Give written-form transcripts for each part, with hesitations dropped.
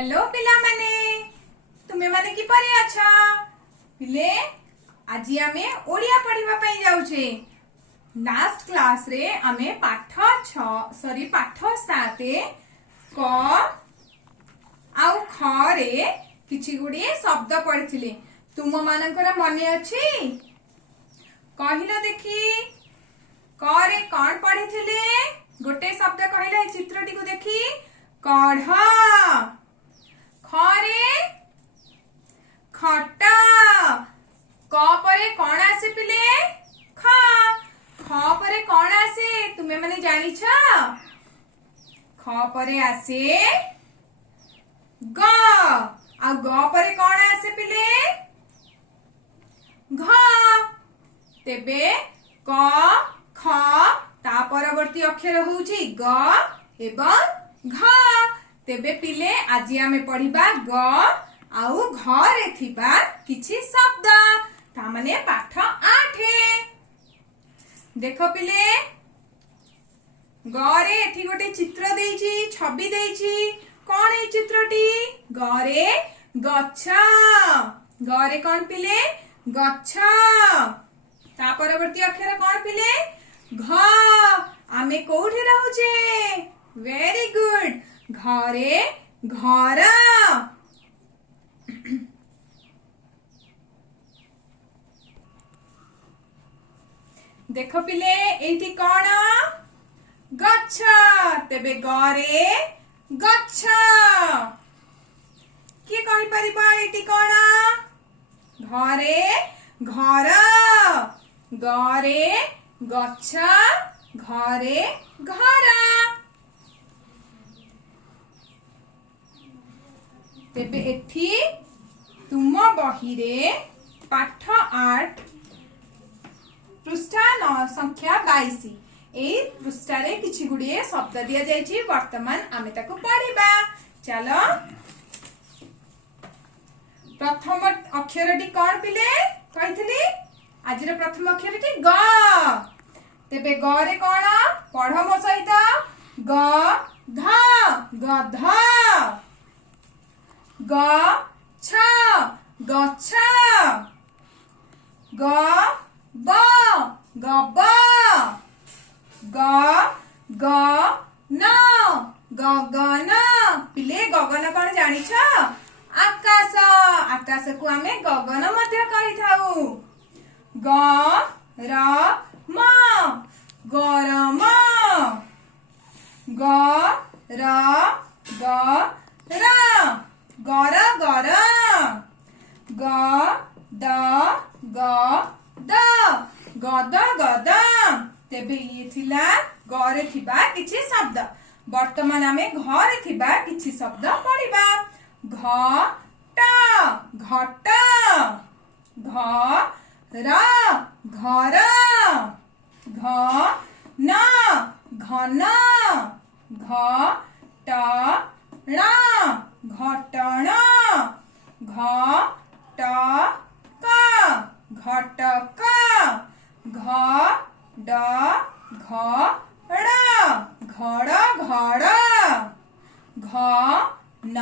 Hello पिला माने तुमे माने की परी अच्छा पिले आज आमे ओडिया पढ़िबा पई जाउछे। लास्ट क्लास रे आमे पाठ 7 क आउ ख रे किछि गुडी शब्द पढ़िथिले। तुम मानकर मने अछि कहिलो देखी क रे कोन पढ़िथिले गोटे शब्द कहले चित्रटी को देखी कढ़। खरे खट क परे कौन आसे पिले ख ख परे कौन आसे तुमे माने जानी छ ख परे आसे ग आ ग परे कौन आसे पिले घ तेबे क ख ता परवर्ती अक्षर होउची ग एवं घ। तेबे पिले आज आमे पढ़िबा ग आउ घ रे थिबा किछि शब्द ता माने पाठ 8। देखो पिले ग रे एठी गोटे चित्र देइची छवि देइची कोन ए चित्रटी ग रे गच्छ ग रे कोन पिले गच्छ ता परवर्ती अक्षर कोन पिले घ। आमे कोठी रहउचे वेरी गुड घरे घर। देख पिले एठी कोन गच्छ तेबे गरे गच्छ की कहि परिबा एठी कोन घरे घर गरे गच्छ घरे घर। तेबे एठी तुम बही रे पाठ 8 पृष्ठा संख्या 22 ए पृष्ठा रे किछि गुडिए शब्द दिया जायछि। वर्तमान आमे ताको पढिबा चलो। प्रथम अक्षरटी कोन पिले कहिथली आज रे प्रथम अक्षरटी ग तेबे ग रे कोन पढ मो सहित ग ध गध ग छ गच्छ ग ब गब ग ग न गगन। पिले गगन कोन जानि छ आकाश आकाश को आमे गगन मध्य कहि थाउ। ग र म गरम ग र ग र गर गर ग द ग द गद गद। तेबे ये थिला ग रे थिबा किछि शब्द। वर्तमान आमे घ रे थिबा किछि शब्द पढिबा घट घट घ र घर घ न घन घ ट ण घटण घ ट क घटक घ ड घ ड़ घड़ घड़ घ न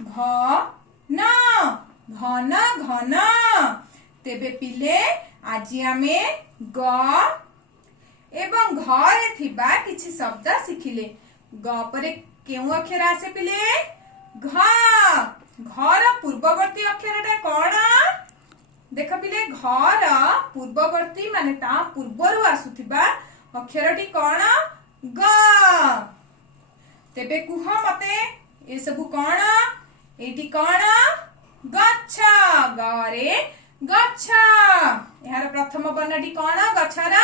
घ न घन घन। तेबे पिले आज आमे ग एवं घ रे थिबा किछि शब्द शिखिले। ग परे केउ अक्षर आसे पिले घ घर पूर्ववर्ती अक्षरटा कोन देख पिले घर पूर्ववर्ती माने ता पूर्वरु आसुथिबा अक्षरटी कोन ग। तेबे कुह मते ए सब कोन एटी कोन गच्छ गरे गच्छ एहार प्रथम वर्णटी कोन गच्छर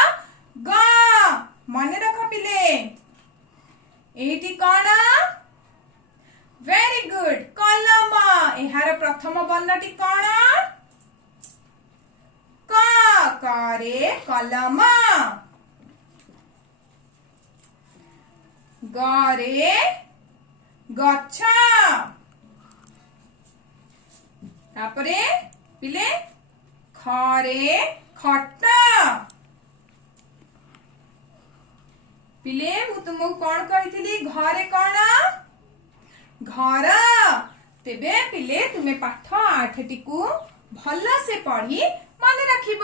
ग मने रख पिले एटी कोन वेरी गुड कलम एहार प्रथम वर्णटी कोन क करे कलम गरे गच्छ तापरे पिले खरे खट। पिले मु तुमको कोन कहिथिली घरे कोन घर तेबे पिले तुमे पाठ 8 टी को भल से पढ़ी मन रखिब।